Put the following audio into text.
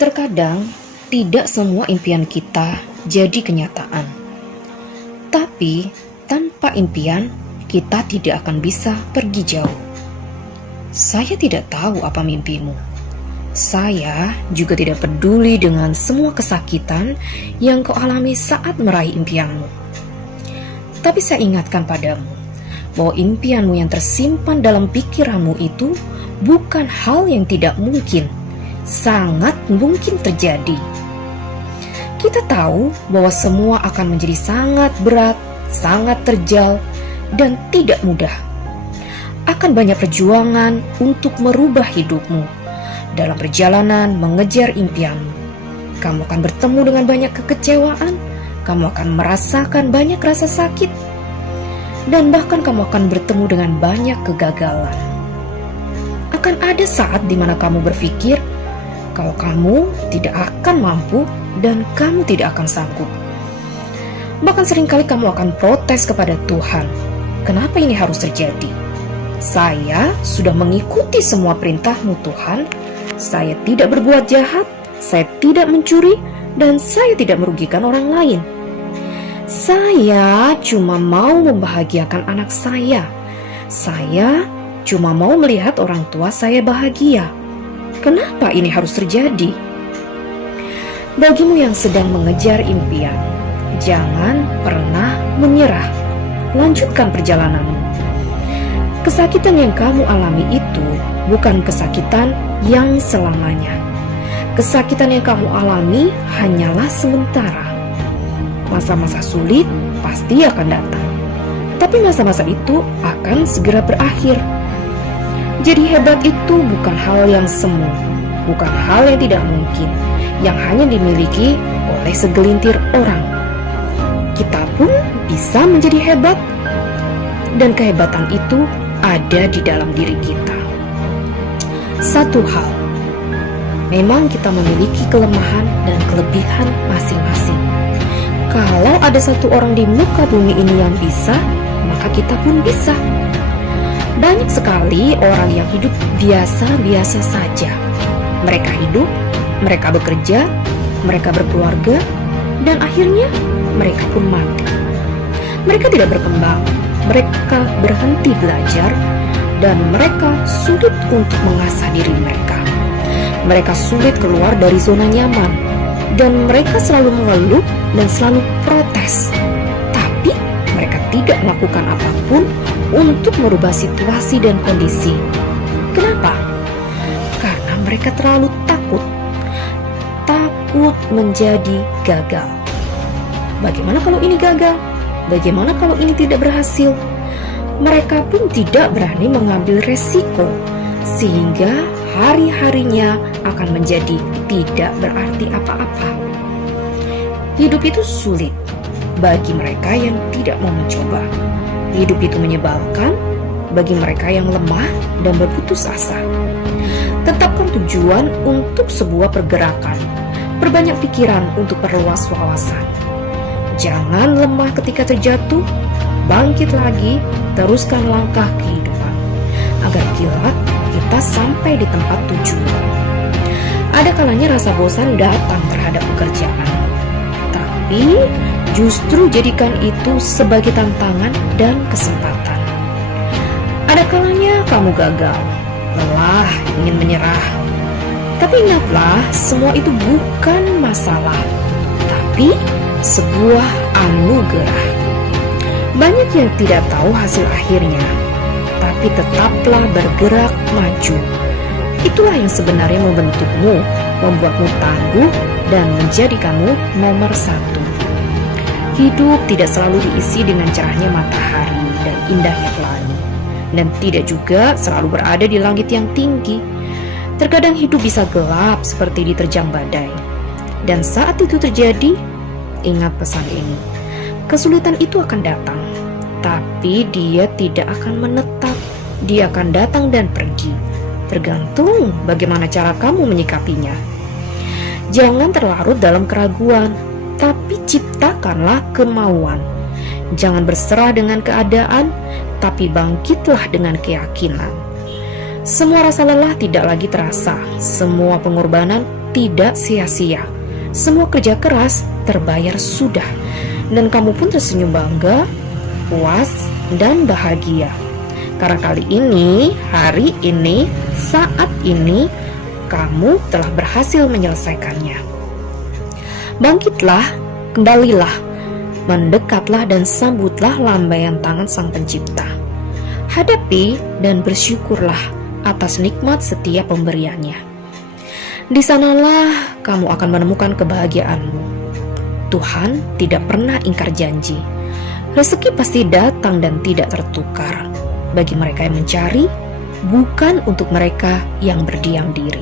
Terkadang, tidak semua impian kita jadi kenyataan. Tapi, tanpa impian, kita tidak akan bisa pergi jauh. Saya tidak tahu apa mimpimu. Saya juga tidak peduli dengan semua kesakitan yang kau alami saat meraih impianmu. Tapi saya ingatkan padamu, bahwa impianmu yang tersimpan dalam pikiranmu itu bukan hal yang tidak mungkin, sangat mungkin terjadi. Kita tahu bahwa semua akan menjadi sangat berat, sangat terjal, dan tidak mudah. Akan banyak perjuangan untuk merubah hidupmu. Dalam perjalanan mengejar impianmu, kamu akan bertemu dengan banyak kekecewaan, kamu akan merasakan banyak rasa sakit, dan bahkan kamu akan bertemu dengan banyak kegagalan. Akan ada saat di mana kamu berpikir kalau kamu tidak akan mampu dan kamu tidak akan sanggup. Bahkan seringkali kamu akan protes kepada Tuhan. Kenapa ini harus terjadi? Saya sudah mengikuti semua perintah-Mu Tuhan. Saya tidak berbuat jahat, saya tidak mencuri, dan saya tidak merugikan orang lain. Saya cuma mau membahagiakan anak saya. Saya cuma mau melihat orang tua saya bahagia. Kenapa ini harus terjadi? Bagimu yang sedang mengejar impian, jangan pernah menyerah. Lanjutkan perjalananmu. Kesakitan yang kamu alami itu bukan kesakitan yang selamanya. Kesakitan yang kamu alami hanyalah sementara. Masa-masa sulit pasti akan datang, tapi masa-masa itu akan segera berakhir. Jadi hebat itu bukan hal yang semu, bukan hal yang tidak mungkin, yang hanya dimiliki oleh segelintir orang. Kita pun bisa menjadi hebat, dan kehebatan itu ada di dalam diri kita. Satu hal, memang kita memiliki kelemahan dan kelebihan masing-masing. Kalau ada satu orang di muka bumi ini yang bisa, maka kita pun bisa. Banyak sekali orang yang hidup biasa-biasa saja. Mereka hidup, mereka bekerja, mereka berkeluarga, dan akhirnya mereka pun mati. Mereka tidak berkembang, mereka berhenti belajar, dan mereka sulit untuk mengasah diri mereka. Mereka sulit keluar dari zona nyaman, dan mereka selalu mengeluh dan selalu protes. Tapi mereka tidak melakukan apapun untuk merubah situasi dan kondisi. Kenapa? Karena mereka terlalu takut menjadi gagal. Bagaimana kalau ini gagal? Bagaimana kalau ini tidak berhasil? Mereka pun tidak berani mengambil resiko, sehingga hari-harinya akan menjadi tidak berarti apa-apa. Hidup itu sulit bagi mereka yang tidak mau mencoba. Hidup itu menyebalkan bagi mereka yang lemah dan berputus asa. Tetapkan tujuan untuk sebuah pergerakan. Perbanyak pikiran untuk perluas wawasan. Jangan lemah ketika terjatuh. Bangkit lagi, teruskan langkah kehidupan agar kelak kita sampai di tempat tujuan. Ada kalanya rasa bosan datang terhadap pekerjaan, tapi justru jadikan itu sebagai tantangan dan kesempatan. Ada kalanya kamu gagal, lelah, ingin menyerah. Tapi ingatlah, semua itu bukan masalah, tapi sebuah anugerah. Banyak yang tidak tahu hasil akhirnya, tapi tetaplah bergerak maju. Itulah yang sebenarnya membentukmu, membuatmu tangguh, dan menjadikanmu nomor satu. Hidup tidak selalu diisi dengan cerahnya matahari dan indahnya pelangi, dan tidak juga selalu berada di langit yang tinggi. Terkadang hidup bisa gelap seperti diterjang badai. Dan saat itu terjadi, ingat pesan ini. Kesulitan itu akan datang, tapi dia tidak akan menetap. Dia akan datang dan pergi, tergantung bagaimana cara kamu menyikapinya. Jangan terlarut dalam keraguan, tapi ciptakanlah kemauan. Jangan berserah dengan keadaan, tapi bangkitlah dengan keyakinan. Semua rasa lelah tidak lagi terasa, semua pengorbanan tidak sia-sia. Semua kerja keras terbayar sudah, dan kamu pun tersenyum bangga, puas, dan bahagia. Karena kali ini, hari ini, saat ini, kamu telah berhasil menyelesaikannya. Bangkitlah, kembalilah, mendekatlah dan sambutlah lambaian tangan Sang Pencipta. Hadapi dan bersyukurlah atas nikmat setiap pemberiannya. Di sanalah kamu akan menemukan kebahagiaanmu. Tuhan tidak pernah ingkar janji. Rezeki pasti datang dan tidak tertukar. Bagi mereka yang mencari, bukan untuk mereka yang berdiam diri.